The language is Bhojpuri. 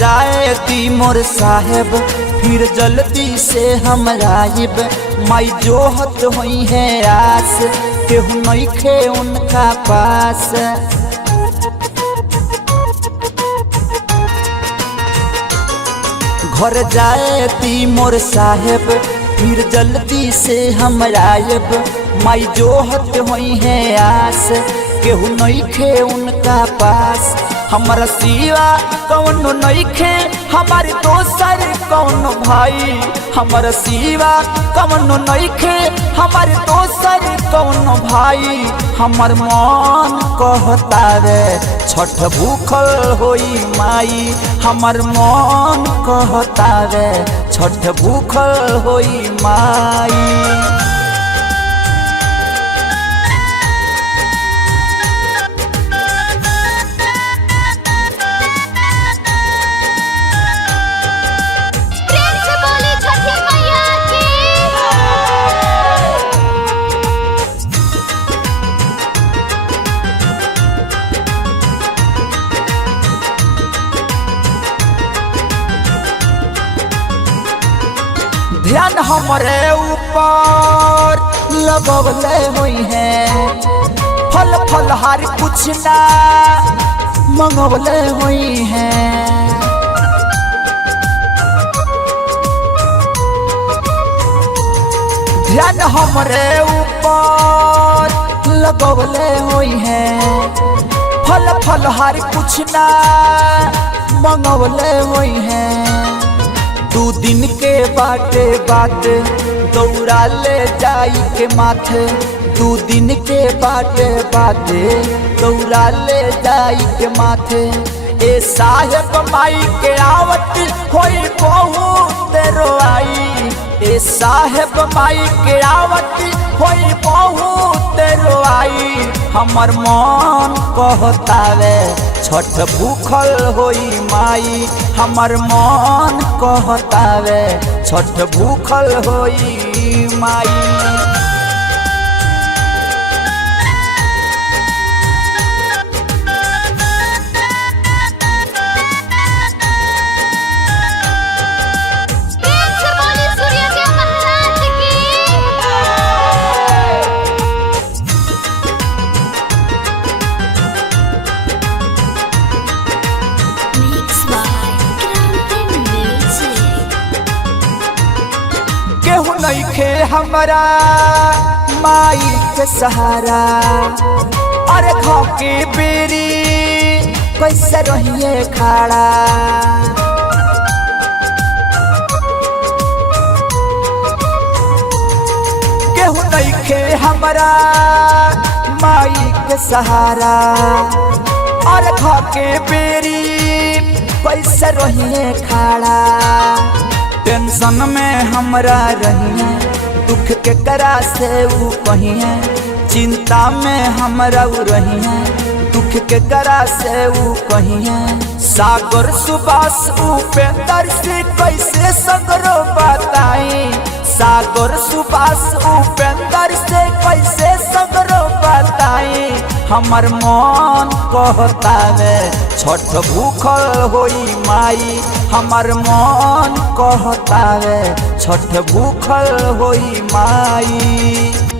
जाए दी मोर साहेब फिर जल्दी से हम आइब। माई जोहत होई है आस केहू नइखे उनका पास। घर जाए दी मोर साहेब फिर जल्दी से हम आइब। माई जोहत होई है आस केहू नइखे उनका पास। हमारा सिवा कौनो नइखे हमारे दोसर कौनो भाई। हमारा सिवा कौनो नइखे हमारे दोसर कौनो भाई। हमार मन कहता रे छठ भूखल होई माई। हमार मन कहता रे छठ भूखल होई माई। ध्यान हमारे ऊपर लगवले हुई है फल फलहार कुछ ना मंगवले हुई है। ध्यान हमारे ऊपर लगवले हुई है फल फलहार कुछ ना मंगवले हुई है। 2 दिन के बाटे बात दौड़ा ले जाई के माथे। 2 दिन के बाटे बाटे दौड़ा ले जाई के माथे। ए साहेब माई के आवत होई बहुत रोआई। ए साहेब माई के आवत होई बहुत रोआई। हमर मन कहता रे छठ भूखल होई माई। हमर मन कहता रे छठ भूखल होई माई। केहू नइखे हमरा माई के सहारा। अरे खाओ के बेरी कैसे रहिए खाड़ा। केहू नइखे हमरा माई के सहारा। अरे खाओ के बेरी कैसे रहिए खाड़ा। टेंशन में हमरा रही है दुख के करा से ऊ कहीं है। चिंता में हमरा ऊ रही है दुख के करा से ऊ कहीं है। सागर सुबास उपेंद्र से कैसे सगरो बताई। सागर सुबास उपेंद्र से कैसे सगरो बताई। हमर मन कहता रे छठ भूखल होई माई। हमर मन कहता रे छठ भूखल होई माई।